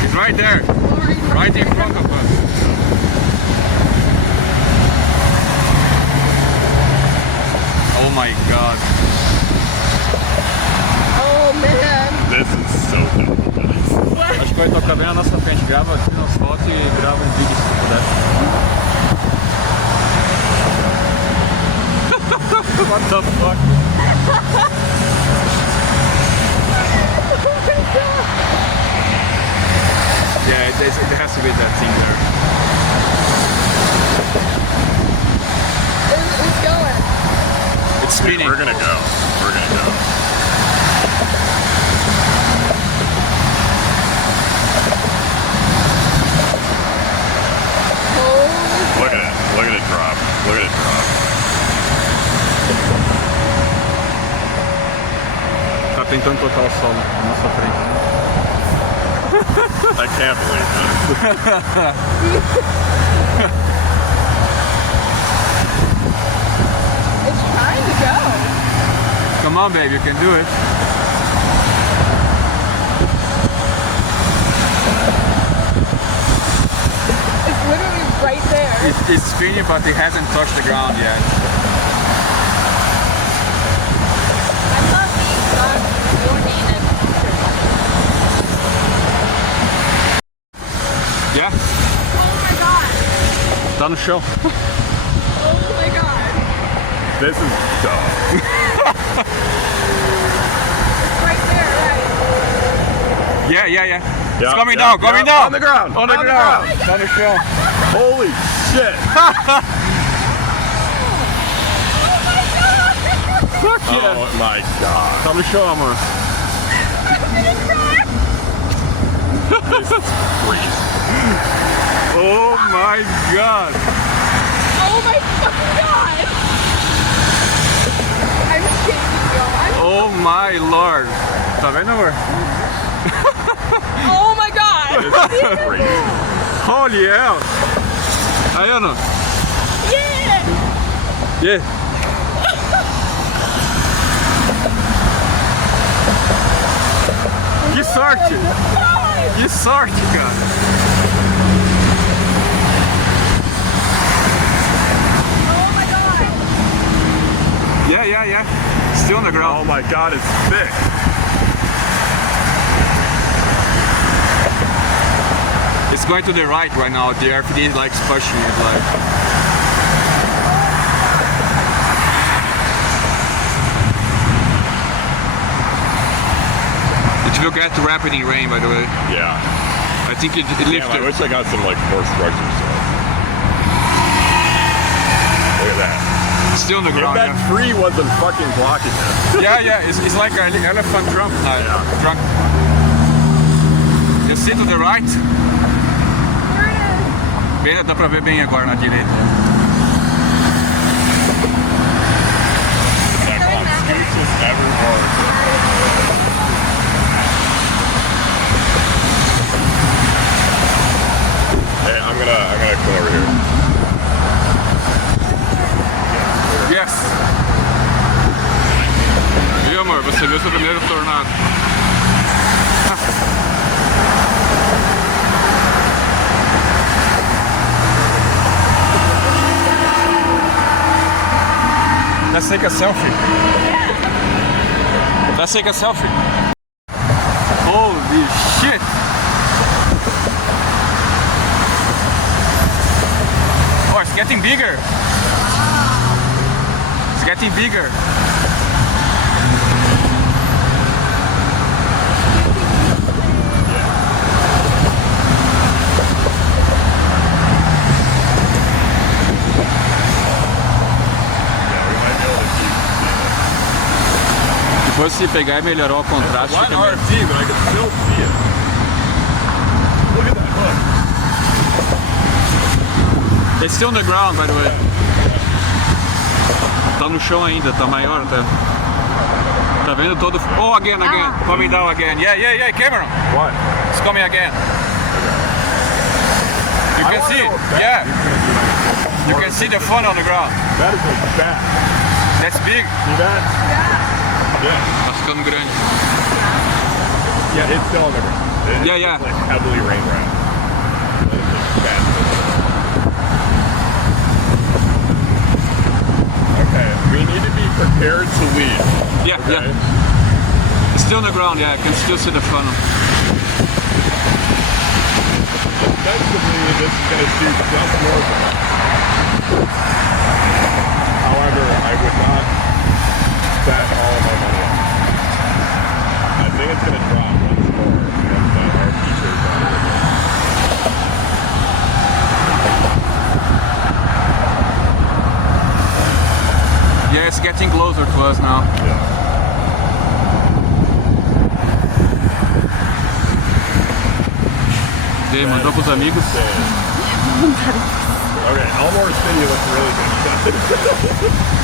He's right there. Right in front of us. Oh my god. Oh man. This is so beautiful, guys. Acho que vai tocar bem na nossa frente. Grava aqui nas fotos e grava um vídeo se puder. What the fuck? Yeah, it has to be that thing there. It's going. It's spinning. We're gonna go. We're gonna go. Look at it. Look at it drop. Look at it drop. Tá tentando tocar o solo na nossa frente. I can't believe this. It's trying to go. Come on, babe, you can do it. It's literally right there. It's spinning, but it hasn't touched the ground yet. I thought these dogs were named Yeah? Oh my god. Tá no chão. Oh my god. This is dumb. It's right there, right? Yeah. It's Yeah, coming yeah, down, coming yeah. down. On the ground. On the ground. Tá no chão. Holy shit. Fuck yeah. Oh my god. Tá no chão, amor. This is crazy. Oh my god. Oh my fucking god. I'm shaking, y'all. Oh my lord. Tá vendo, amor? Oh my god. This is crazy. Holy hell. Aí, Ana. Yeah. Yeah. Que sorte. Que sorte, cara. Oh my god. Yeah. Still on the ground. Oh my god, it's thick. It's going to the right now. The RFD is like pushing it like. It will get rapid in rain, by the way. Yeah. I think it Damn, lifted. I wish I got some like more structure stuff. Look at that. Still on the If ground. that tree wasn't fucking blocking it. Yeah. It's like an elephant trunk. Yeah. Trunk. You see to the right? There it is. Bem, dá pra ver bem agora na direita. Yeah, come on, scoot this ever hard. Hey, I'm gonna come over here. Yes! Viu, amor? Você viu seu primeiro tornado. Let's take a selfie. Let's take a selfie. Holy shit! Oh, it's getting bigger. It's getting bigger. Depois se pegar e melhorar o contraste. One fica melhor. RFD, but I can still see it. Look at that hook. It's still on the ground, by the way. Tá no chão ainda, tá maior, tá? Tá vendo todo... Oh, again, coming down again. Yeah, Cameron. What? It's coming again. You I can wanna see, know what that yeah. is gonna do. You can see the fun on the ground. That is like bad. That's big. See that? Yeah. Tá ficando grande. Yeah, it's still on the ground. It's Yeah, yeah. just, like heavily rain wrapped. It's like bad. Okay, we need to be prepared to leave. Yeah, Okay? yeah. It's still on the ground, yeah, I can still see the funnel. Ostensibly, this is going to shoot just north of us. However, I would not bet all of our money on it. I think it's going to drop once more and our future is on it. Yeah, it's getting closer to us now. Yeah. E aí, mandou pros amigos? Okay, Elmore City looks really good.